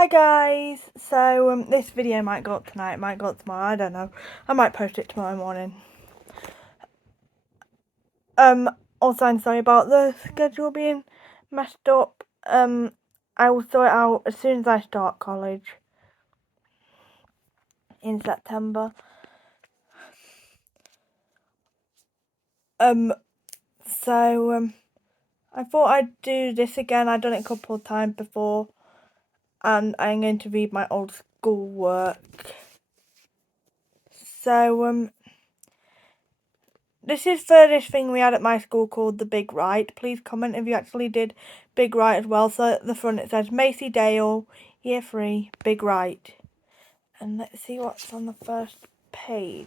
Hi guys, so this video might go up tonight, it might go up tomorrow, I don't know. I might post it tomorrow morning. Also I'm sorry about the schedule being messed up. I will sort it out as soon as I start college in September. I thought I'd do this again. I've done it a couple of times before, and I'm going to read my old schoolwork. This is for this thing we had at my school called the Big Write. Please comment if you actually did Big Write as well. So at the front it says Macy Dale, Year 3, Big Write. And let's see what's on the first page.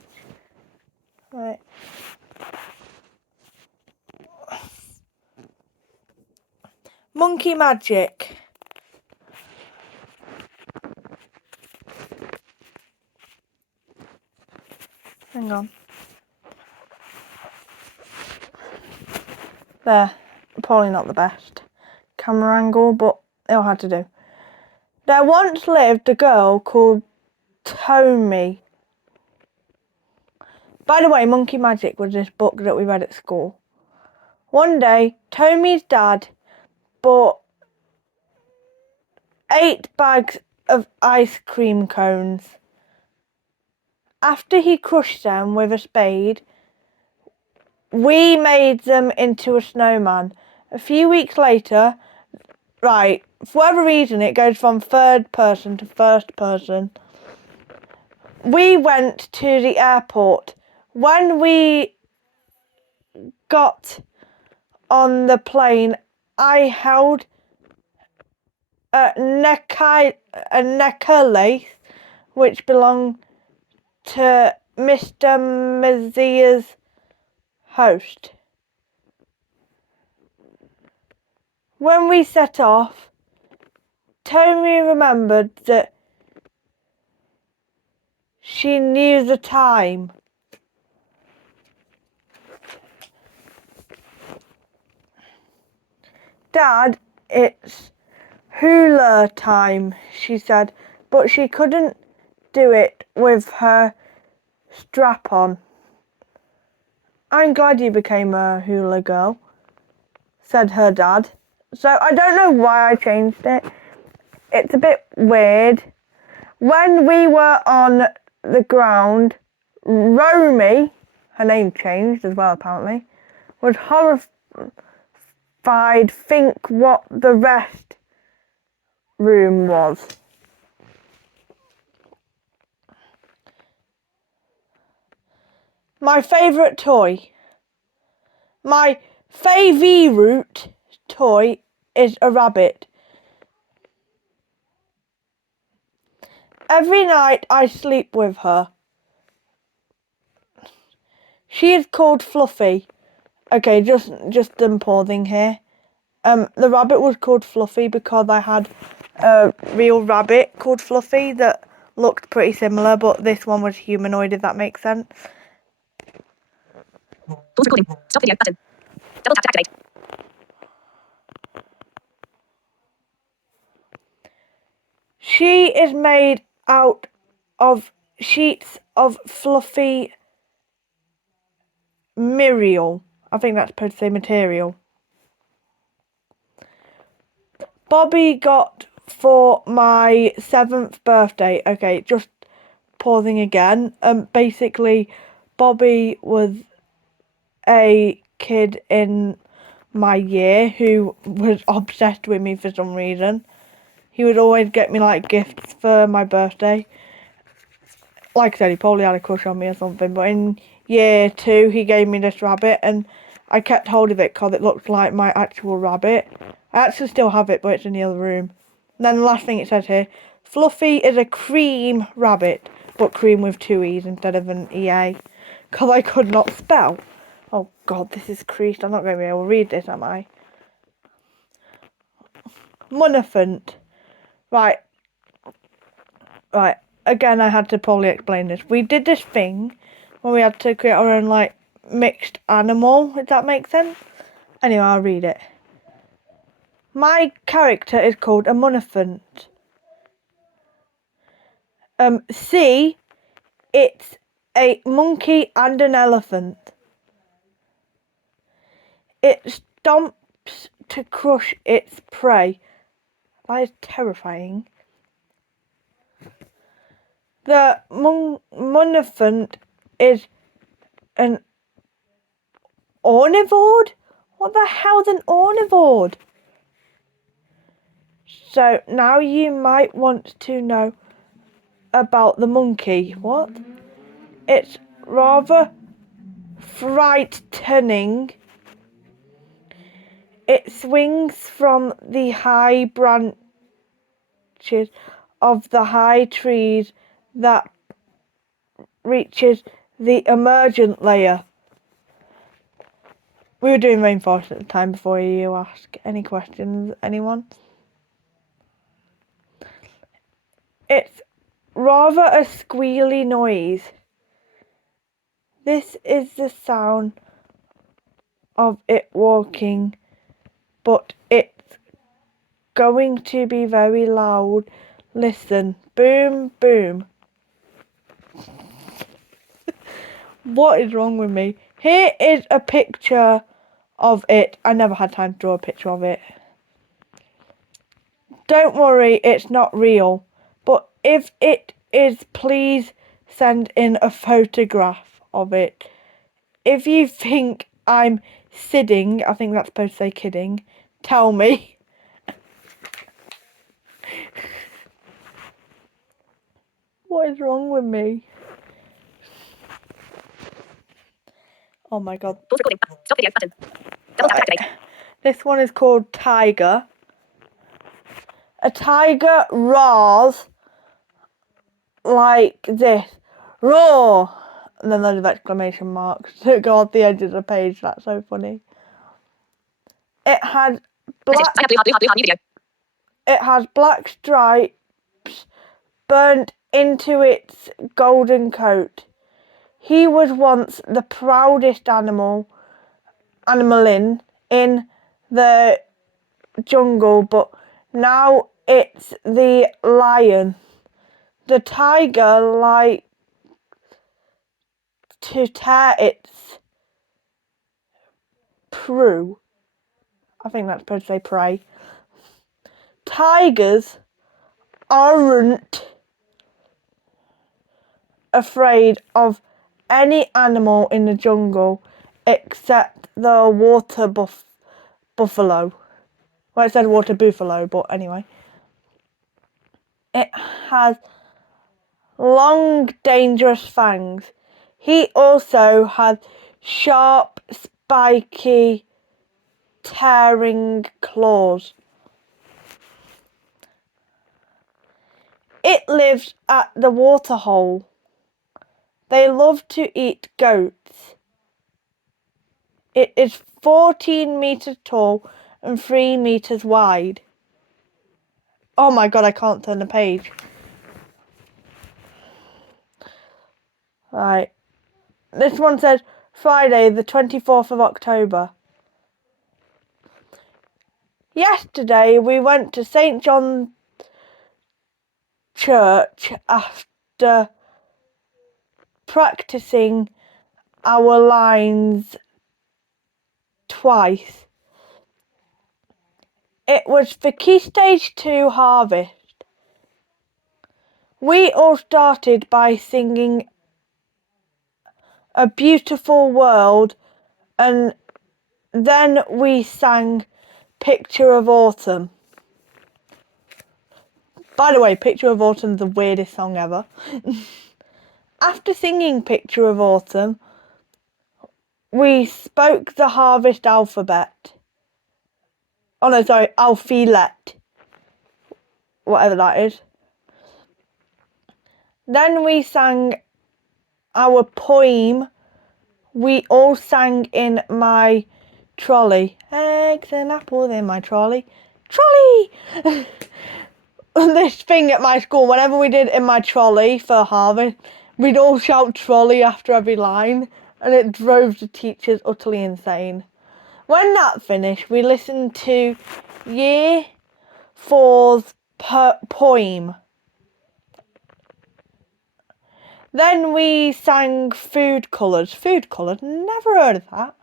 Right. Monkey Magic. Hang on. There. Probably not the best camera angle, but it'll have to do. There once lived a girl called Tommy. By the way, Monkey Magic was this book that we read at school. One day, Tommy's dad bought 8 bags of ice cream cones. After he crushed them with a spade, we made them into a snowman. A few weeks later, for whatever reason, it goes from third person to first person. We went to the airport. When we got on the plane, I held a necklace which belonged to Mr. Messiah's host. When we set off, Tommy remembered that she knew the time. Dad, it's hula time, she said, but she couldn't do it with her strap on. I'm glad you became a hula girl, said her dad. So I don't know why I changed it. It's a bit weird. When we were on the ground, Romy, her name changed as well apparently, was horrified. Think what the rest room was. My favourite toy. My favourite toy is a rabbit. Every night I sleep with her. She is called Fluffy. Okay, just them pausing here. The rabbit was called Fluffy because I had a real rabbit called Fluffy that looked pretty similar, but this one was humanoid, if that makes sense. Pause recording. Stop video button. Double tap to activate. She is made out of sheets of fluffy material. I think that's supposed to say material. Bobby got for my 7th birthday. Okay, just pausing again. Basically, Bobby was a kid in my year who was obsessed with me for some reason. He would always get me like gifts for my birthday. Like I said, he probably had a crush on me or something, but in year 2 he gave me this rabbit and I kept hold of it because it looked like my actual rabbit. I actually still have it, but it's in the other room. And then the last thing it says here, Fluffy is a cream rabbit, but cream with 2 E's instead of an EA, because I could not spell. Oh god, this is creased. I'm not going to be able to read this, am I? Munifant. Right. Again, I had to probably explain this. We did this thing where we had to create our own, like, mixed animal, if that makes sense. Anyway, I'll read it. My character is called a Munifant. C, it's a monkey and an elephant. It stomps to crush its prey. That is terrifying. The monophant is an ornivore? What the hell's an ornivore? So now you might want to know about the monkey. What? It's rather frightening. It swings from the high branches of the high trees that reaches the emergent layer. We were doing rainforest at the time before you ask any questions, anyone. It's rather a squealy noise. This is the sound of it walking, but it's going to be very loud. Listen, boom, boom. What is wrong with me? Here is a picture of it. I never had time to draw a picture of it. Don't worry, it's not real. But if it is, please send in a photograph of it. If you think I'm sidding, I think that's supposed to say kidding, tell me. What is wrong with me? Oh my god. Pause recording. Stop video button. Double tap to activate. This one is called Tiger. A tiger roars like this. Roar! And then loads of exclamation marks that go off the edge of the page. That's so funny. It has Message. black, Blue heart, new video. it has black stripes burnt into its golden coat. He was once the proudest animal in the jungle, but now it's the lion. The tiger likes to tear its prey. I think that's supposed to say prey. Tigers aren't afraid of any animal in the jungle except the water buffalo. Well, it said water buffalo, but anyway. It has long, dangerous fangs. He also has sharp, spiky, tearing claws. It lives at the waterhole. They love to eat goats. It is 14 meters tall and 3 meters wide. Oh my god, I can't turn the page. Right. This one says Friday, the 24th of October. Yesterday we went to St. John's Church after practicing our lines twice. It was for Key Stage 2 Harvest. We all started by singing A Beautiful World, and then we sang Picture of Autumn. By the way, Picture of Autumn is the weirdest song ever. After singing Picture of Autumn, we spoke the harvest alphabet. Oh no, sorry, alphabet. Whatever that is. Then we sang our poem. We all sang in my trolley. Eggs and apples in my trolley. Trolley! This thing at my school, whenever we did in my trolley for harvest, we'd all shout trolley after every line, and it drove the teachers utterly insane. When that finished, we listened to Year 4's poem. Then we sang Food Colours. Food Colours? Never heard of that.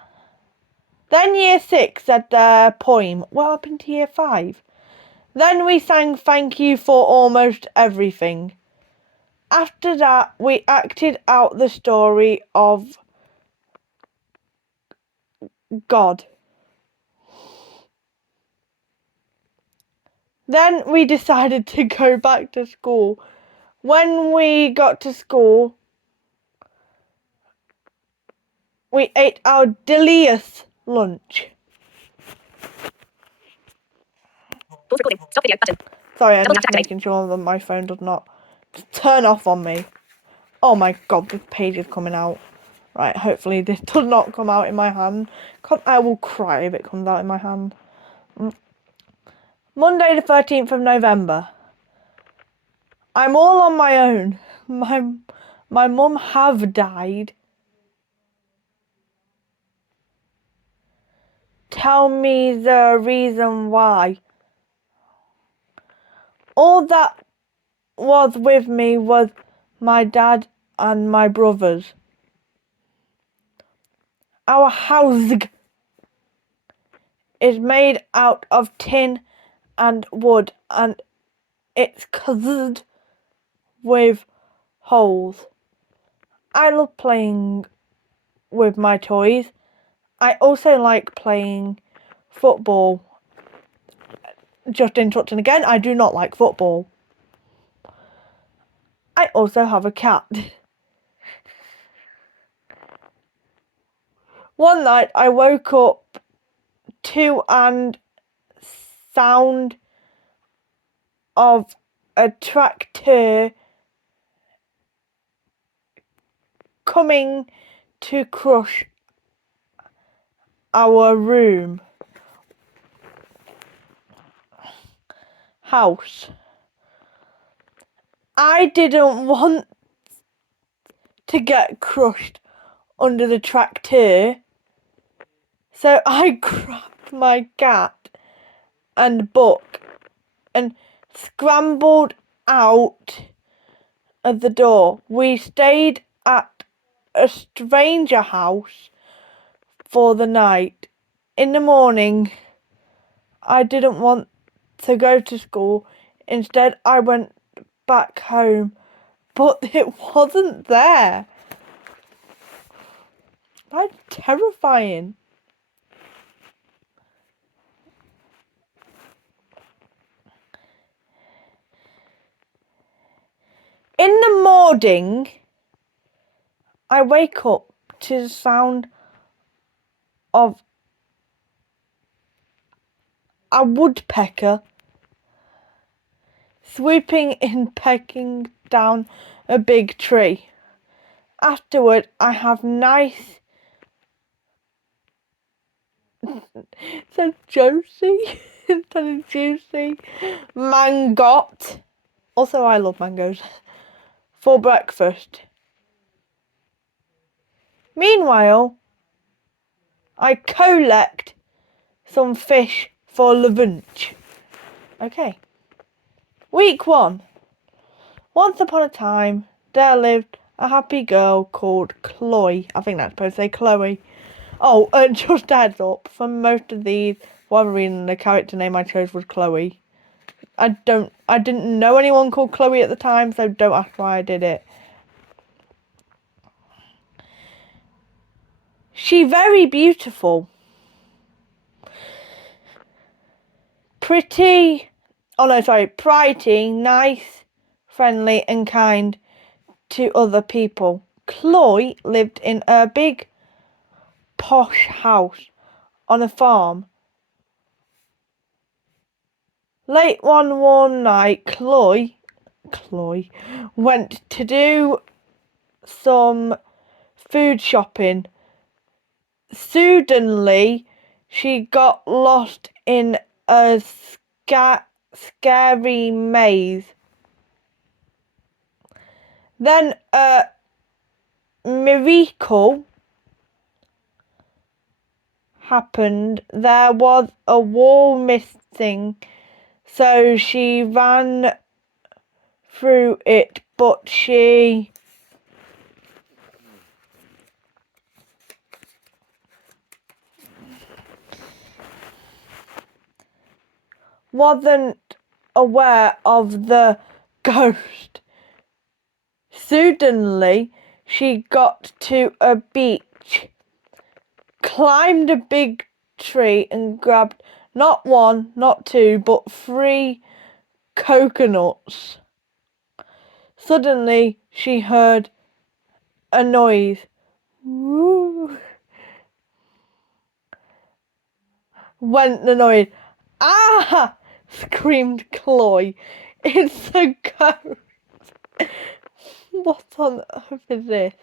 Then Year 6 said their poem. What happened to Year 5? Then we sang Thank You for Almost Everything. After that, we acted out the story of God. Then we decided to go back to school. When we got to school, we ate our delicious lunch. Pause recording. Stop video button. Sorry, I'm Double just tap to activate. making sure that my phone does not turn off on me. Oh my god, this page is coming out. Right, hopefully this does not come out in my hand. I will cry if it comes out in my hand. Monday the 13th of November. I'm all on my own. My mum have died. Tell me the reason why. All that was with me was my dad and my brothers. Our house is made out of tin and wood, and it's covered with holes. I love playing with my toys. I also like playing football. Just interrupting again, I do not like football. I also have a cat. One night I woke up to and sound of a tractor coming to crush our house. I didn't want to get crushed under the tractor, so I grabbed my cat and book and scrambled out of the door. We stayed at a stranger house for the night. In the morning, I didn't want to go to school. Instead, I went back home, but it wasn't there. That's terrifying. In the morning, I wake up to the sound of a woodpecker swooping in, pecking down a big tree. Afterward, I have nice. So Josie, instead of juicy, mangot. Also, I love mangoes. For breakfast. Meanwhile, I collect some fish for lunch. Okay. Week 1. Once upon a time, there lived a happy girl called Chloe. I think that's supposed to say Chloe. Oh, just a heads up, for most of these, for whatever reason, the character name I chose was Chloe. I didn't know anyone called Chloe at the time, so don't ask why I did it. She very beautiful. Pretty, nice, friendly and kind to other people. Chloe lived in a big posh house on a farm. Late one warm night, Chloe went to do some food shopping. Suddenly, she got lost in a scary maze. Then a miracle happened. There was a wall missing, so she ran through it, but she wasn't aware of the ghost. Suddenly, she got to a beach, climbed a big tree and grabbed not one, not two, but 3 coconuts. Suddenly, she heard a noise. Woo! Went the noise. Ah! Screamed Chloe. It's a ghost. What on earth is this?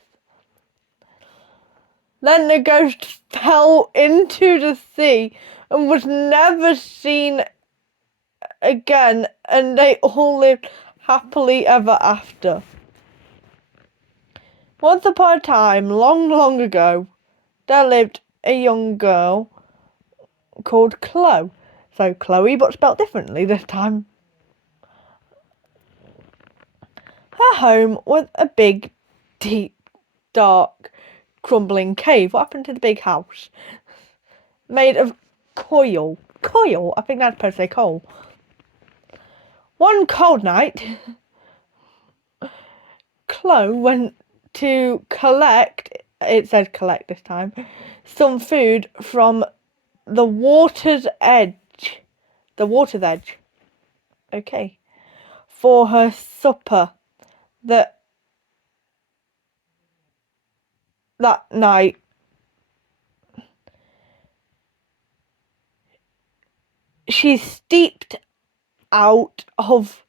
Then the ghost fell into the sea and was never seen again, and they all lived happily ever after. Once upon a time, long, long ago, there lived a young girl called Chloe. So Chloe, but spelled differently this time. Her home was a big, deep, dark, crumbling cave. What happened to the big house? Made of coal. Coal? I think that's supposed to say coal. One cold night, Chloe went to collect, it said collect this time, some food from the water's edge. The water's edge. Okay. For her supper that night. She stepped out of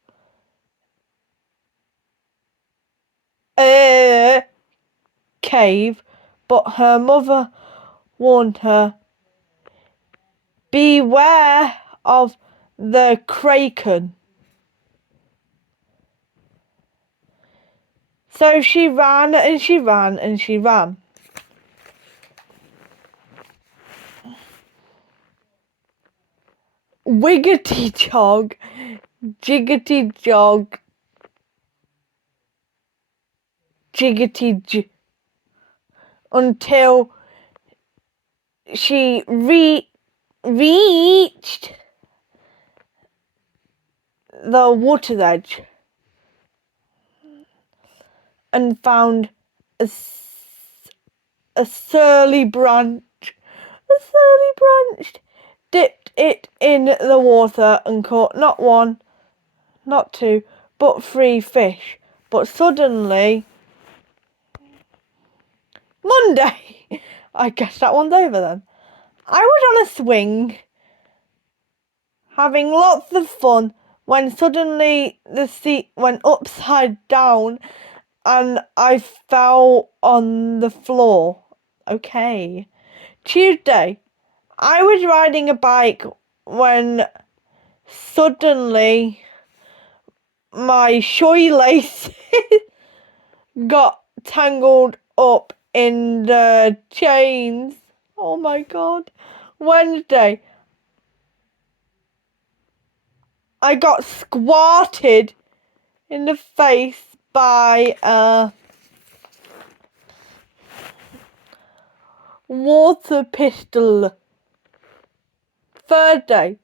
a cave, but her mother warned her, beware of the kraken. So she ran and she ran and she ran. Wiggity jog, jiggity jog, jiggity until she reached the water's edge and found a surly branch. A surly branch. Dipped it in the water and caught not one, not two, but 3 fish. But suddenly, Monday! I guess that one's over then. I was on a swing, having lots of fun, when suddenly the seat went upside down and I fell on the floor. Okay. Tuesday, I was riding a bike when suddenly my shoelaces got tangled up in the chains. Oh my god. Wednesday, I got squatted in the face by a water pistol. Thursday,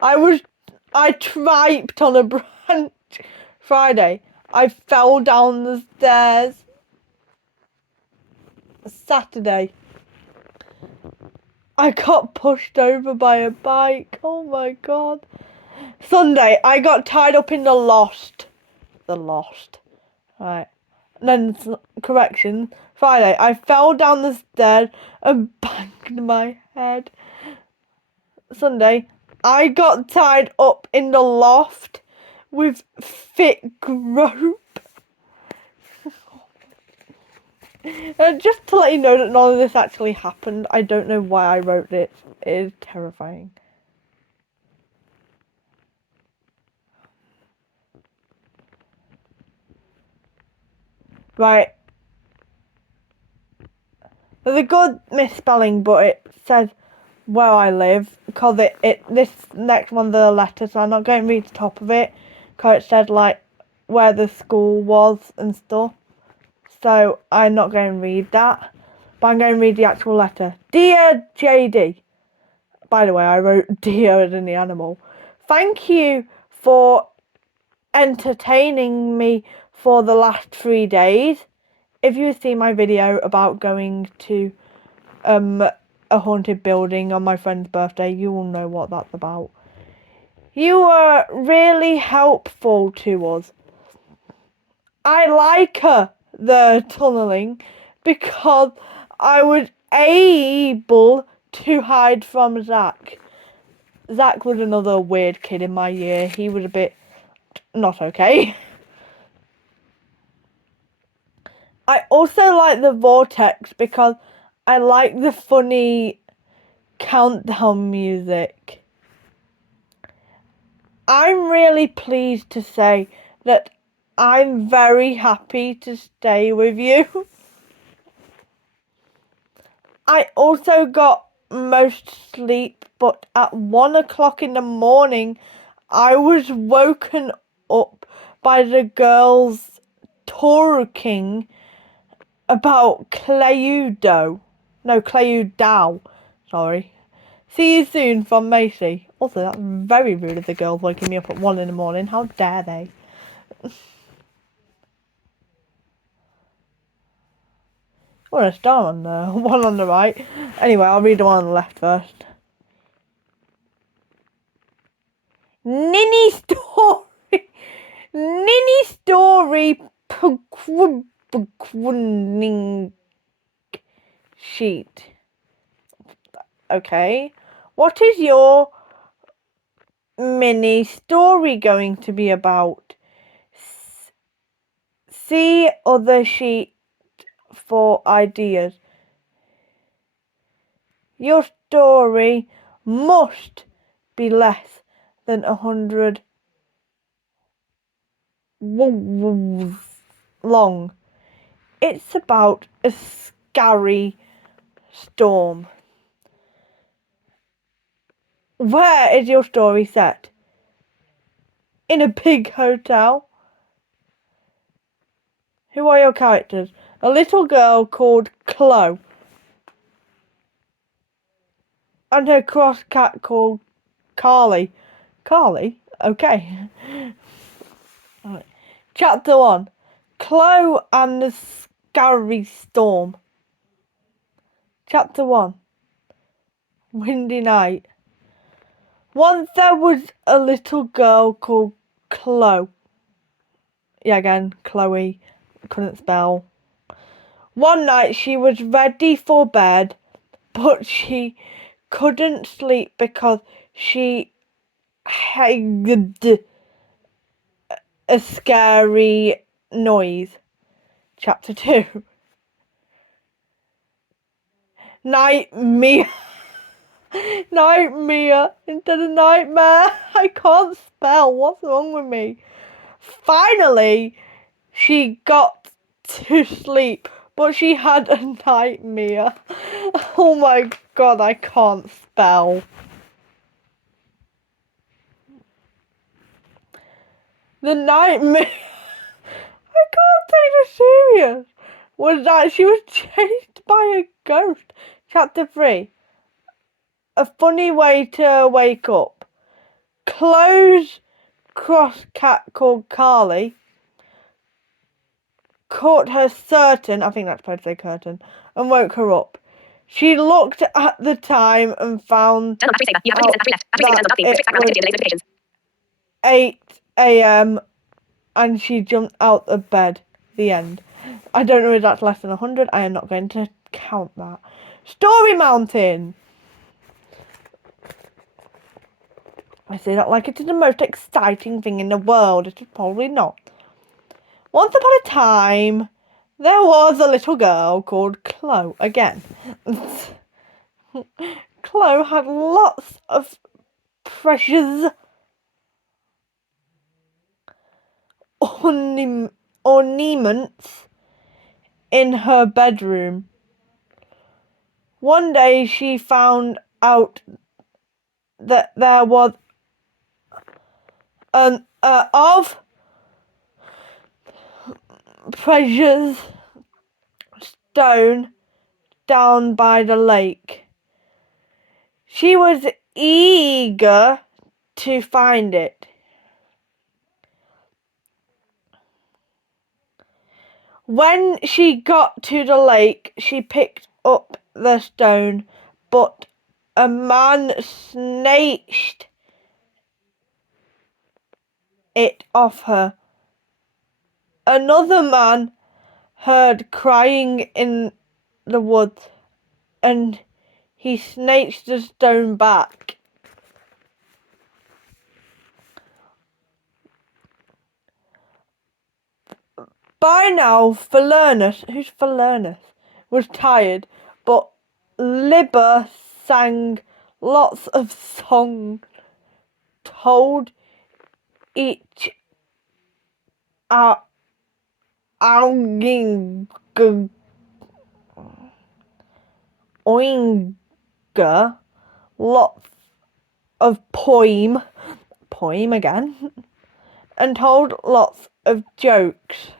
I tripped on a branch. Friday, I fell down the stairs. Saturday, I got pushed over by a bike. Oh my god. Sunday, I got tied up in the loft. The loft. Right. Then, correction. Friday, I fell down the stairs and banged my head. Sunday, I got tied up in the loft with thick rope. Just to let you know that none of this actually happened. I don't know why I wrote it. It is terrifying. Right. There's a good misspelling, but it says where I live, because this next one's a letter, so I'm not going to read the top of it, because it said like where the school was and stuff. So I'm not going to read that, but I'm going to read the actual letter. Dear JD, By the way, I wrote Dio as in the animal. Thank you for entertaining me for the last 3 days. If you see my video about going to a haunted building on my friend's birthday, you will know what that's about. You were really helpful to us. I like the tunneling because I was able to hide from Zach. Zach was another weird kid in my year. He was a bit not okay. I also like the vortex because I like the funny countdown music. I'm really pleased to say that I'm very happy to stay with you. I also got most sleep, but at 1 o'clock in the morning, I was woken up by the girls talking about Cleudo. No, Cleudo. Sorry. See you soon from Macy. Also, that's very rude of the girls waking me up at 1 in the morning. How dare they? Or a star on the one on the right. Anyway, I'll read the one on the left first. Ninny story. Ninny story. Sheet. Okay. What is your mini story going to be about? See other sheet for ideas. Your story must be less than 100 long. It's about a scary storm. Where is your story set? In a big hotel. Who are your characters? A little girl called Chloe. And her cross cat called Carly. Carly? Okay. Right. Chapter 1. Chloe and the Scary Storm. Chapter 1. Windy Night. Once there was a little girl called Chloe. Yeah, again, Chloe. Couldn't spell. One night she was ready for bed, but she couldn't sleep because she had a scary noise. Chapter 2. Nightmare. Nightmare instead of nightmare. I can't spell. What's wrong with me? Finally, she got to sleep, but she had a nightmare. Oh my god, I can't spell. The nightmare, I can't take this serious, was that she was chased by a ghost. Chapter 3. A funny way to wake up. Chloe's cross cat called Carly caught her certain, I think that's supposed to say curtain, and woke her up. She looked at the time and found Download battery saver. You have 20% battery left. Battery saver download update. Fixed background activity. Delays notifications. 8 a.m. and she jumped out of bed. The end. I don't know if that's less than 100. I am not going to count that. Story Mountain. I say that like it is the most exciting thing in the world. It is probably not. Once upon a time, there was a little girl called Chloe. Again. Chloe had lots of precious ornaments in her bedroom. One day she found out that there was of precious stone down by the lake. She was eager to find it. When she got to the lake, she picked up the stone, but a man snatched it off her. Another man heard crying in the woods, and he snatched the stone back. By now, who's Falernus, was tired, but Libba sang lots of songs, told each Oinga lots of poem again, and told lots of jokes.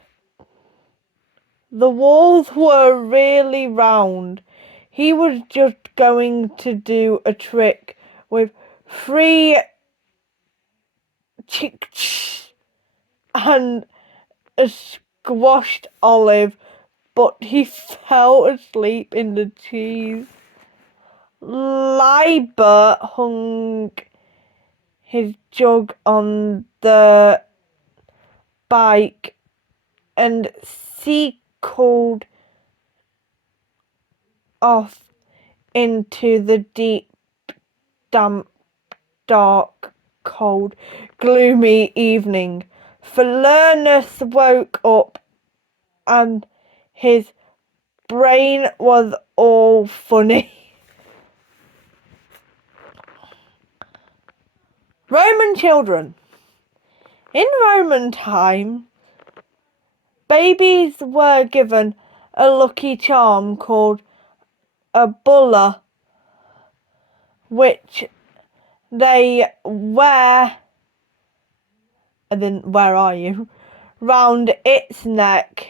The walls were really round. He was just going to do a trick with 3 chicks and a squashed olive, but he fell asleep in the cheese. Liber hung his jug on the bike and cycled off into the deep, damp, dark, cold, gloomy evening. Falernus woke up and his brain was all funny. Roman children. In Roman time, babies were given a lucky charm called a bulla, which they wear, and then where are you, round its neck.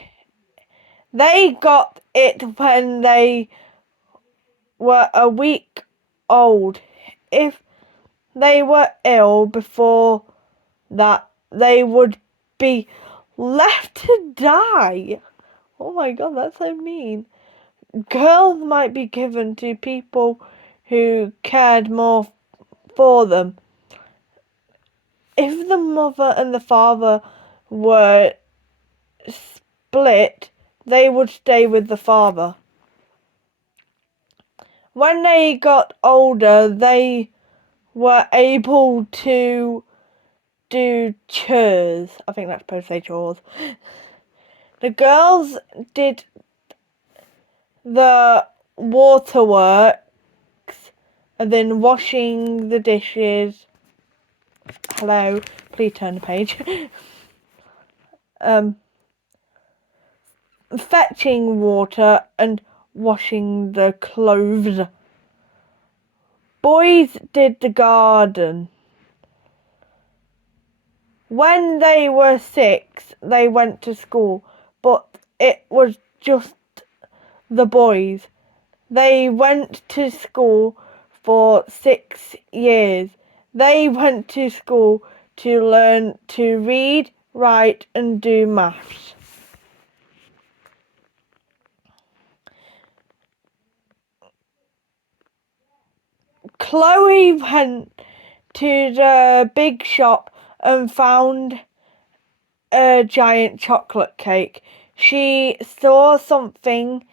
They got it when they were a week old. If they were ill before that, they would be left to die. Oh my god, that's so mean. Girls might be given to people who cared more for them. If the mother and the father were split, they would stay with the father. When they got older, they were able to do chores. I think that's supposed to say chores. The girls did the waterworks, and then washing the dishes. Hello, please turn the page. Fetching water and washing the clothes. Boys did the garden. When they were 6, they went to school, but it was just the boys. They went to school for 6 years. They went to school to learn to read, write, and do maths. Chloe went to the big shop and found a giant chocolate cake. She saw something.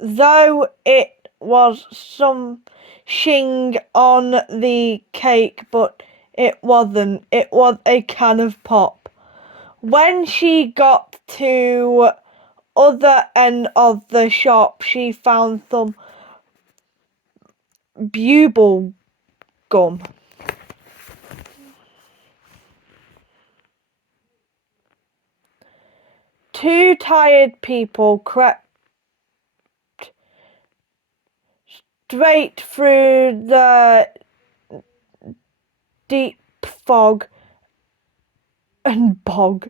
Though it was some shing on the cake, but it wasn't. It was a can of pop. When she got to other end of the shop, she found some bubble gum. Two tired people crept straight through the deep fog and bog.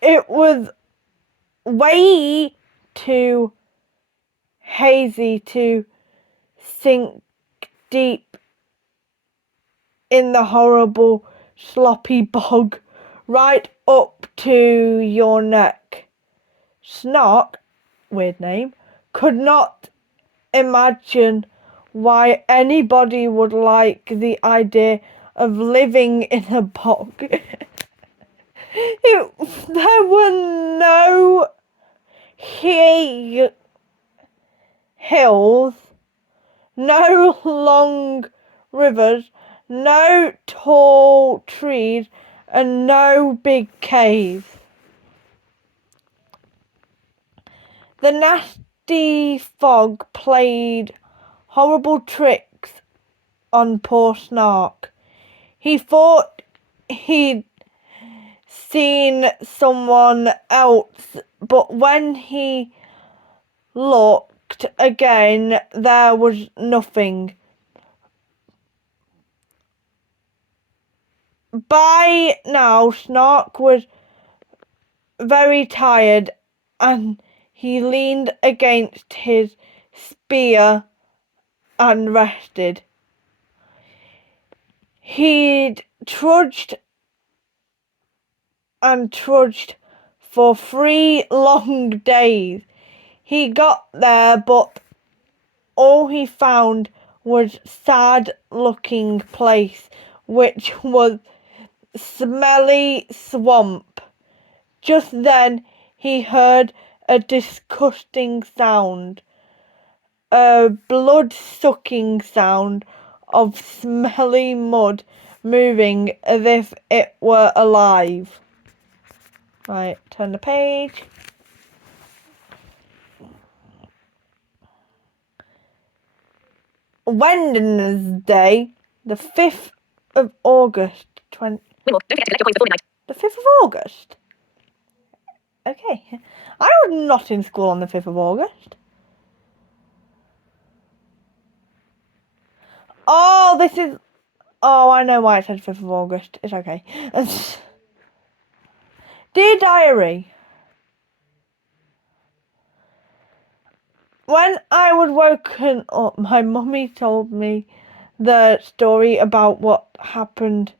It was way too hazy to sink deep in the horrible sloppy bog, right up to your neck. Snark, weird name, could not imagine why anybody would like the idea of living in a bog. There were no hills, no long rivers, no tall trees, and no big caves. The nasty fog played horrible tricks on poor Snark. He thought he'd seen someone else, but when he looked again, there was nothing. By now, Snark was very tired, and he leaned against his spear and rested. He'd trudged and trudged for 3 long days. He got there, but all he found was sad-looking place, which was smelly swamp. Just then he heard a disgusting sound, a blood-sucking sound of smelly mud moving as if it were alive. Right, turn the page. Wednesday, the 5th of August, Wimble, don't forget to collect your coins before midnight. the 5th of August? Okay. I was not in school on the 5th of August. Oh, this is... Oh, I know why it said 5th of August. It's okay. Dear Diary, when I was woken up, my mummy told me the story about what happened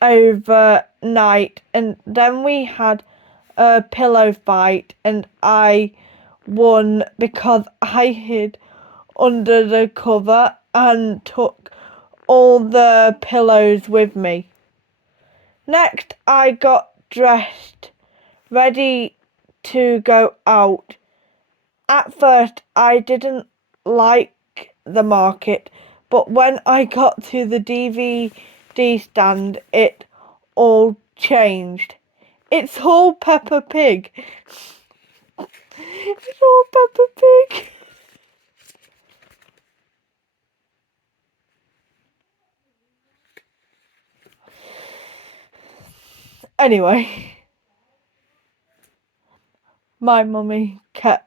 overnight, and then we had a pillow fight, and I won because I hid under the cover and took all the pillows with me. Next, I got dressed, ready to go out. At first, I didn't like the market, but when I got to the DVD stand, it all changed. It's all Peppa Pig. It's all Peppa Pig. Anyway, my mummy kept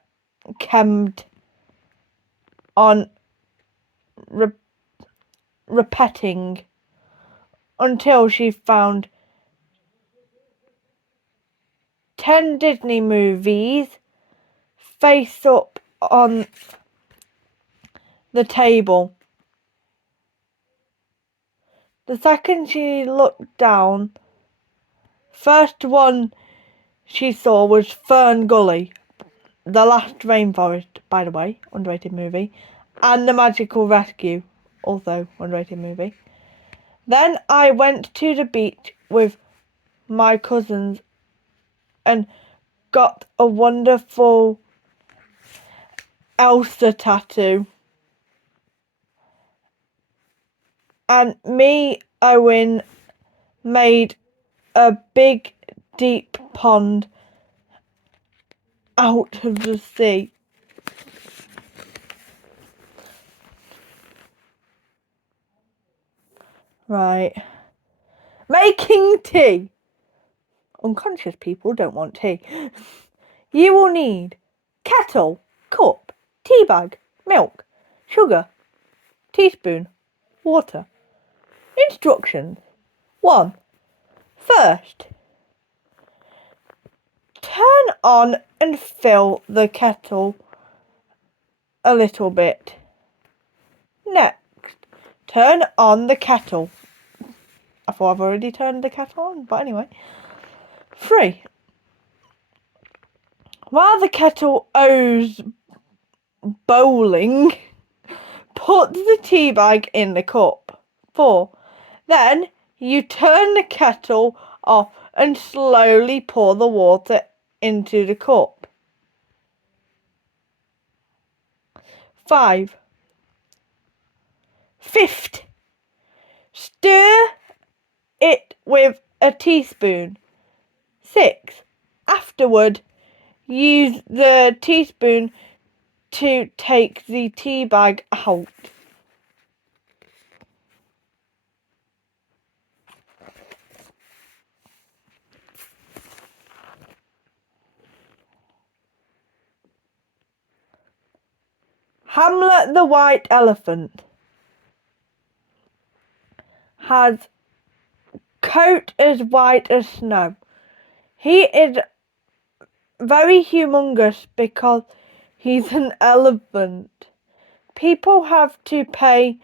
on repeating until she found 10 Disney movies face up on the table. The second she looked down, first one she saw was Fern Gully, The Last Rainforest, by the way, underrated movie, and The Magical Rescue, also underrated movie. Then I went to the beach with my cousins and got a wonderful Elsa tattoo. And me, Owen, made a big, deep pond out of the sea. Right. Making tea. Unconscious people don't want tea. You will need kettle, cup, tea bag, milk, sugar, teaspoon, water. Instructions. 1. First, turn on and fill the kettle a little bit. Next, turn on the kettle. I thought I've already turned the kettle on, but anyway. 3. While the kettle owes bowling, put the tea bag in the cup. 4. Then you turn the kettle off and slowly pour the water into the cup. 5. 5th, stir it with a teaspoon. 6. Afterward, use the teaspoon to take the tea bag out. Hamlet the white elephant has coat as white as snow. He is very humongous because he's an elephant. People have to pay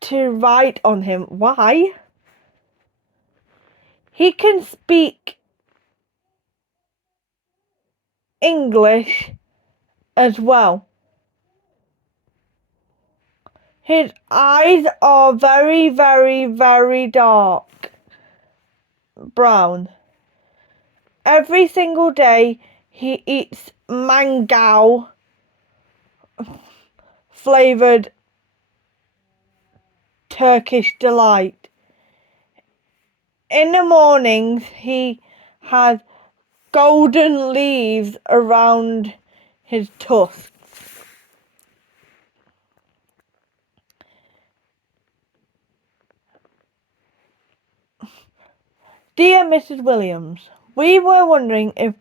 to ride on him. Why? He can speak English as well. His eyes are very, very, very dark brown. Every single day he eats mango flavoured Turkish delight. In the mornings he has golden leaves around his tusks. Dear Mrs. Williams, we were wondering if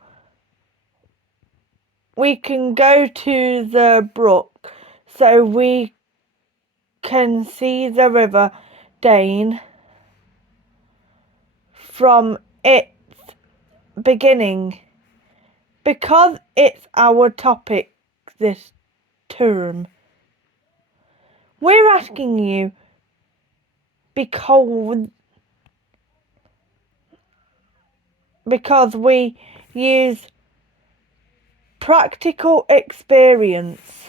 we can go to the brook so we can see the River Dane from its beginning, because it's our topic this term. We're asking you because we use practical experience.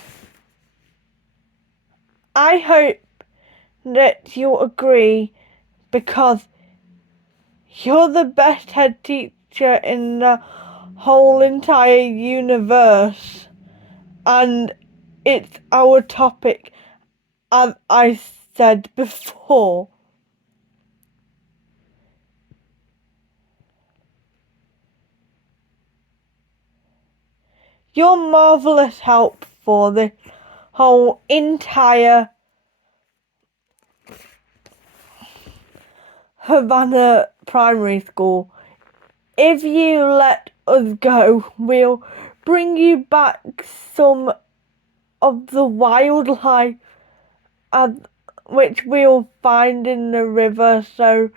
I hope that you'll agree, because you're the best head teacher in the whole entire universe, and it's our topic, as I said before. Your marvellous help for this whole entire Havana Primary School. If you let us go, we'll bring you back some of the wildlife which we'll find in the river, so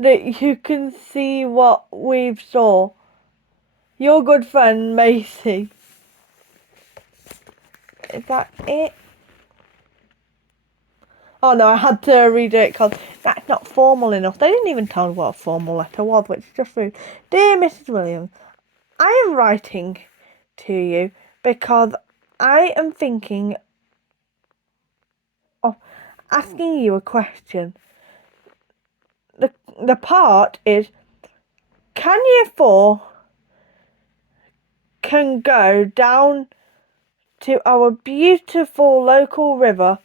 that you can see what we've saw. Your good friend, Macy. Is that it? Oh no, I had to read it because that's not formal enough. They didn't even tell me what a formal letter was, which is just rude. Dear Mrs. Williams, I am writing to you because I am thinking of asking you a question. The part is, can year 4 can go down to our beautiful local river?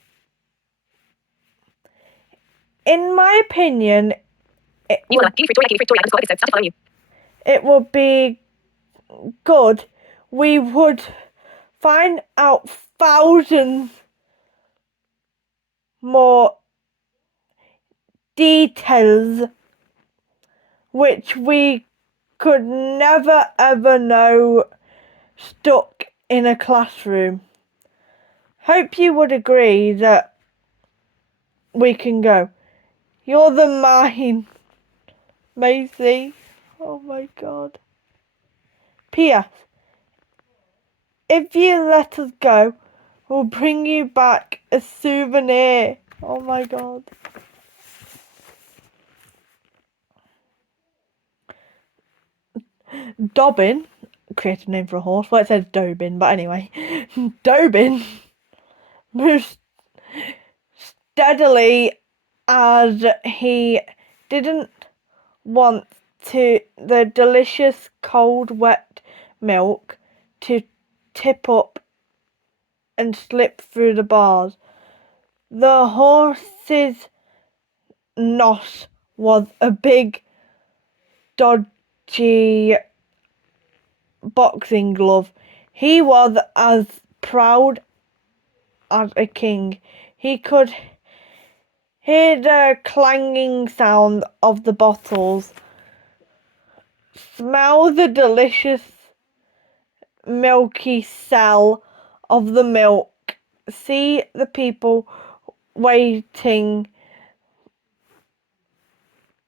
In my opinion, it would be good. We would find out thousands more details which we could never ever know stuck in a classroom. Hope you would agree that we can go. You're the mine, Macy. Oh my God. P.S. If you let us go, will bring you back a souvenir. Oh my god. Dobbin, creative name for a horse. Well, it says Dobin, but anyway. Dobin moves steadily as he didn't want the delicious cold wet milk to tip up and slip through the bars. The horse's nos was a big dodgy boxing glove. He was as proud as a king. He could hear the clanging sound of the bottles, smell the delicious milky smell of the milk, see the people waiting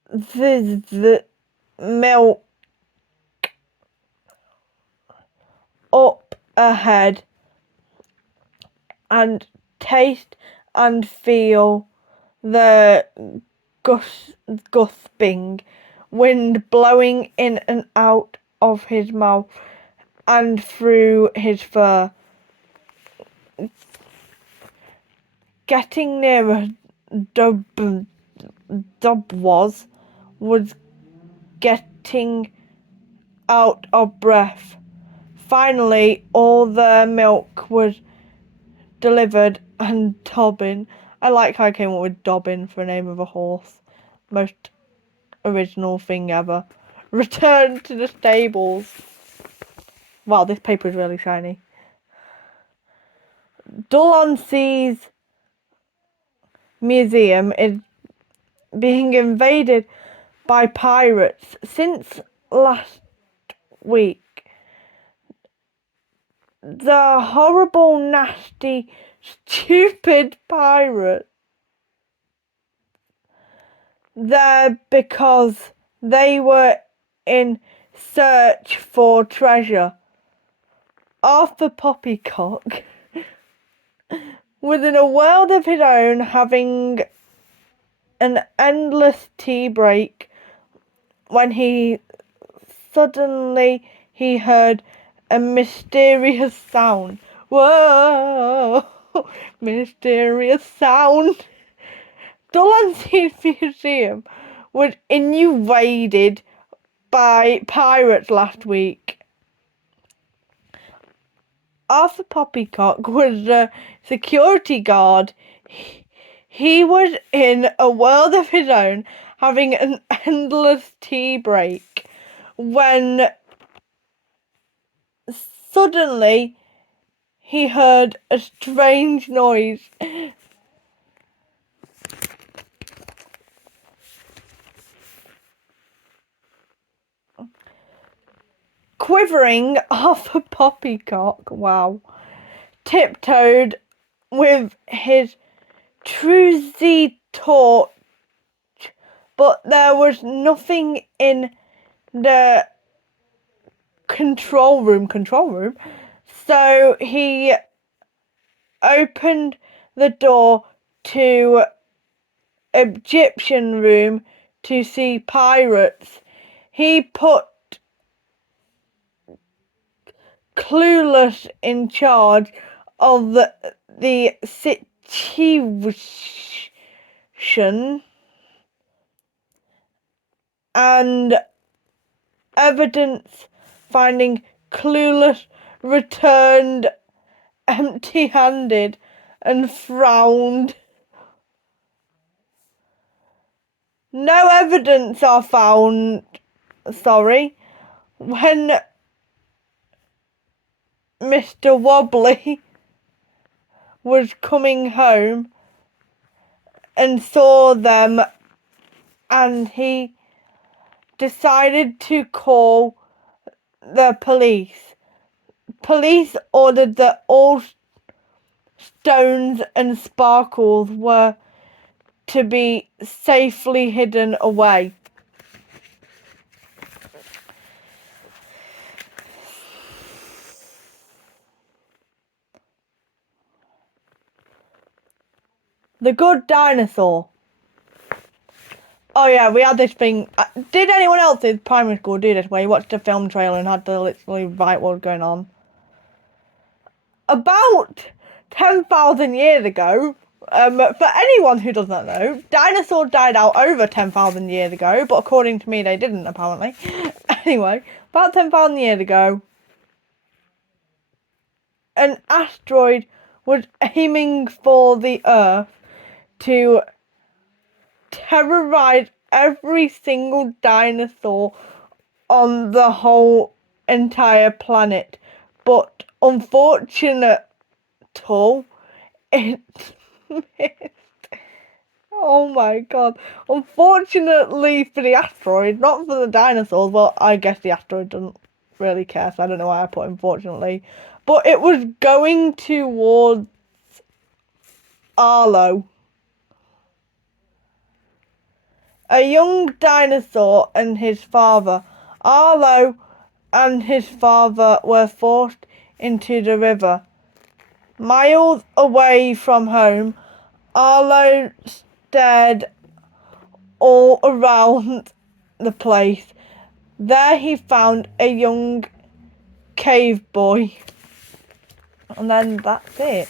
the milk up ahead, and taste and feel the gusping wind blowing in and out of his mouth and through his fur. Getting nearer, Dub was getting out of breath. Finally, all the milk was delivered, and Dobbin, I like how I came up with Dobbin for the name of a horse. Most original thing ever. Returned to the stables. Wow, this paper is really shiny. Delancey's museum is being invaded by pirates since last week. The horrible, nasty, stupid pirates. There because they were in search for treasure. Arthur Poppycock was in a world of his own, having an endless tea break, when suddenly he heard a mysterious sound. Whoa! Mysterious sound. Delancey's museum was invaded by pirates last week. Arthur Poppycock was a security guard. He was in a world of his own, having an endless tea break, when suddenly he heard a strange noise. Quivering, Arthur Poppycock, wow, tiptoed with his trusty torch, but there was nothing in the control room. So he opened the door to Egyptian room to see pirates. He put Clueless in charge of the situation, and evidence finding Clueless returned empty-handed and frowned. No evidence are found, when Mr. Wobbly was coming home and saw them, and he decided to call the police. Police ordered that all stones and sparkles were to be safely hidden away. The Good Dinosaur. Oh yeah, we had this thing. Did anyone else in primary school do this where you watched a film trailer and had to literally write what was going on? About 10,000 years ago, for anyone who does not know, dinosaurs died out over 10,000 years ago, but according to me they didn't apparently. Anyway, about 10,000 years ago, an asteroid was aiming for the Earth to terrorize every single dinosaur on the whole entire planet. But unfortunately, it missed. Oh my god. Unfortunately for the asteroid, not for the dinosaurs. Well, I guess the asteroid doesn't really care, so I don't know why I put unfortunately. But it was going towards Arlo. A young dinosaur and his father. Arlo and his father were forced into the river. Miles away from home, Arlo stared all around the place. There he found a young cave boy. And then that's it.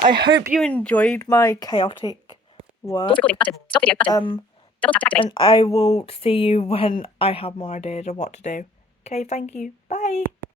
I hope you enjoyed my chaotic work. Pause recording button. Stop video button. Double tap to activate. And I will see you when I have more ideas of what to do. Okay, thank you. Bye.